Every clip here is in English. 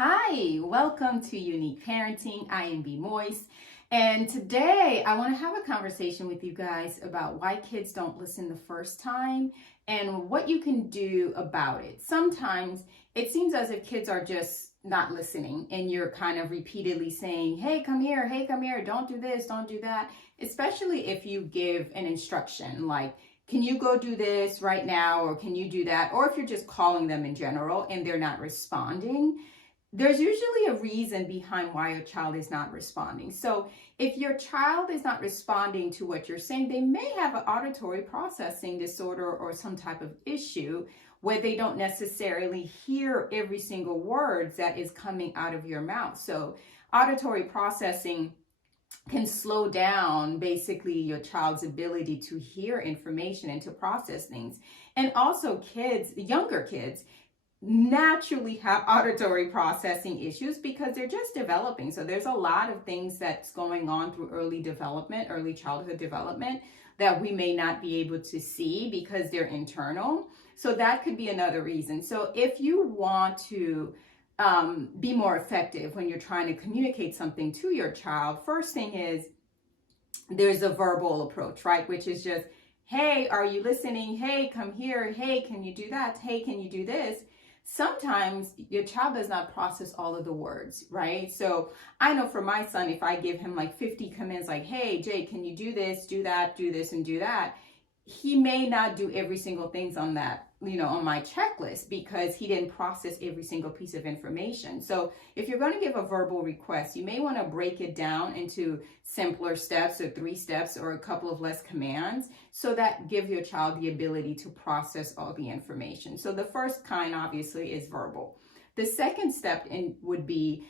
Hi, welcome to Unique Parenting. I am B Moise, and today I want to have a conversation with you guys about why kids don't listen the first time and what you can do about it. Sometimes it seems as if kids are just not listening and you're kind of repeatedly saying, hey, come here, don't do this, don't do that, especially if you give an instruction like, can you go do this right now, or can you do that? Or if you're just calling them in general and they're not responding, there's usually a reason behind why a child is not responding. So if your child is not responding to what you're saying, they may have an auditory processing disorder or some type of issue where they don't necessarily hear every single word that is coming out of your mouth. So auditory processing can slow down basically your child's ability to hear information and to process things. And also kids, younger kids, naturally have auditory processing issues because they're just developing. So there's a lot of things that's going on through early childhood development that we may not be able to see because they're internal. So that could be another reason. So if you want to be more effective when you're trying to communicate something to your child, first thing is there's a verbal approach, right? Which is just, hey, are you listening? Hey, come here. Hey, can you do that? Hey, can you do this? Sometimes your child does not process all of the words, right? So I know for my son, if I give him like 50 commands, like, hey, Jay, can you do this, do that, do this, and do that? He may not do every single thing on that, on my checklist because he didn't process every single piece of information. So if you're going to give a verbal request, you may want to break it down into simpler steps or 3 steps or a couple of less commands so that give your child the ability to process all the information. So the first kind obviously is verbal. The second step would be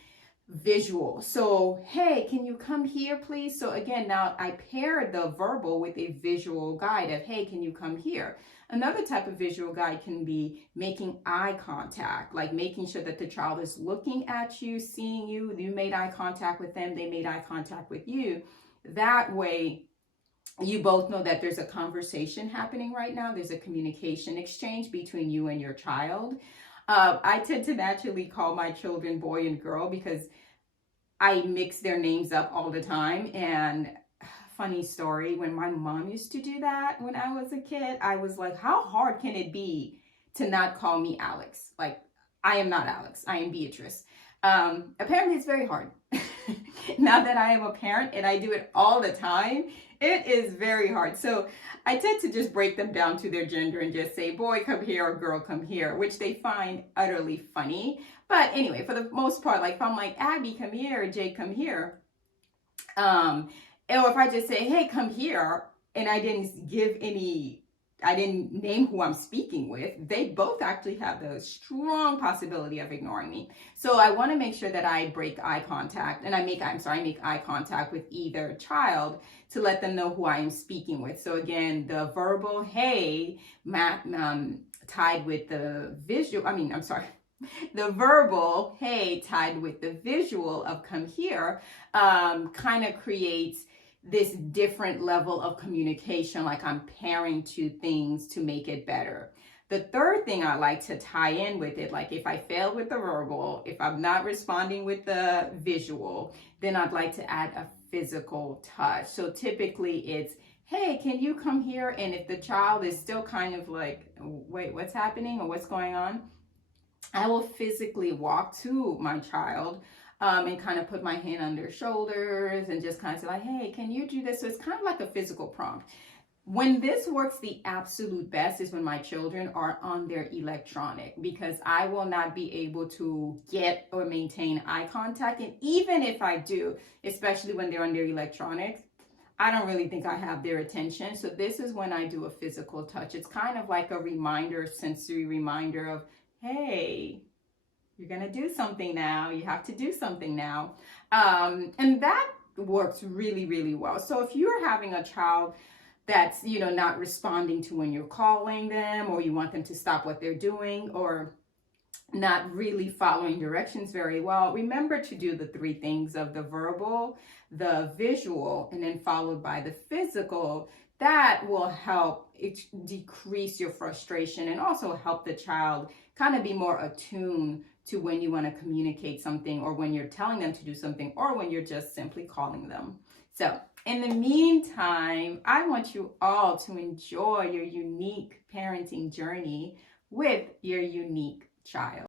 visual. So, hey, can you come here, please? So again, now I paired the verbal with a visual guide of, hey, can you come here? Another type of visual guide can be making eye contact, like making sure that the child is looking at you, seeing you, you made eye contact with them, they made eye contact with you. That way, you both know that there's a conversation happening right now. There's a communication exchange between you and your child. I tend to naturally call my children boy and girl because I mix their names up all the time. And funny story, when my mom used to do that when I was a kid, I was like, how hard can it be to not call me Alex? Like, I am not Alex, I am Beatrice. Apparently it's very hard. Now that I am a parent and I do it all the time, it is very hard. So I tend to just break them down to their gender and just say, boy, come here, or girl, come here, which they find utterly funny. But anyway, for the most part, like if I'm like, Abby, come here, or Jay, come here. Or if I just say, hey, come here, and I didn't name who I'm speaking with, they both actually have the strong possibility of ignoring me. So I want to make sure that I break eye contact and I make eye contact with either child to let them know who I am speaking with. So again, the verbal, hey, tied with the visual, the verbal, hey, tied with the visual of come here, kind of creates this different level of communication, like I'm pairing 2 things to make it better. The third thing I like to tie in with it, like if I fail with the verbal, if I'm not responding with the visual, then I'd like to add a physical touch. So typically it's, hey, can you come here? And if the child is still kind of like, wait, what's happening or what's going on? I will physically walk to my child and kind of put my hand on their shoulders and just kind of say like, hey, can you do this? So it's kind of like a physical prompt. When this works the absolute best is when my children are on their electronic, because I will not be able to get or maintain eye contact. And even if I do, especially when they're on their electronics, I don't really think I have their attention. So this is when I do a physical touch. It's kind of like a reminder, sensory reminder of, hey, you're going to do something now. You have to do something now. And that works really, really well. So if you're having a child that's, not responding to when you're calling them, or you want them to stop what they're doing, or not really following directions very well, remember to do the 3 things of the verbal, the visual, and then followed by the physical. That will help decrease your frustration and also help the child kind of be more attuned to when you want to communicate something, or when you're telling them to do something, or when you're just simply calling them. So in the meantime, I want you all to enjoy your unique parenting journey with your unique child.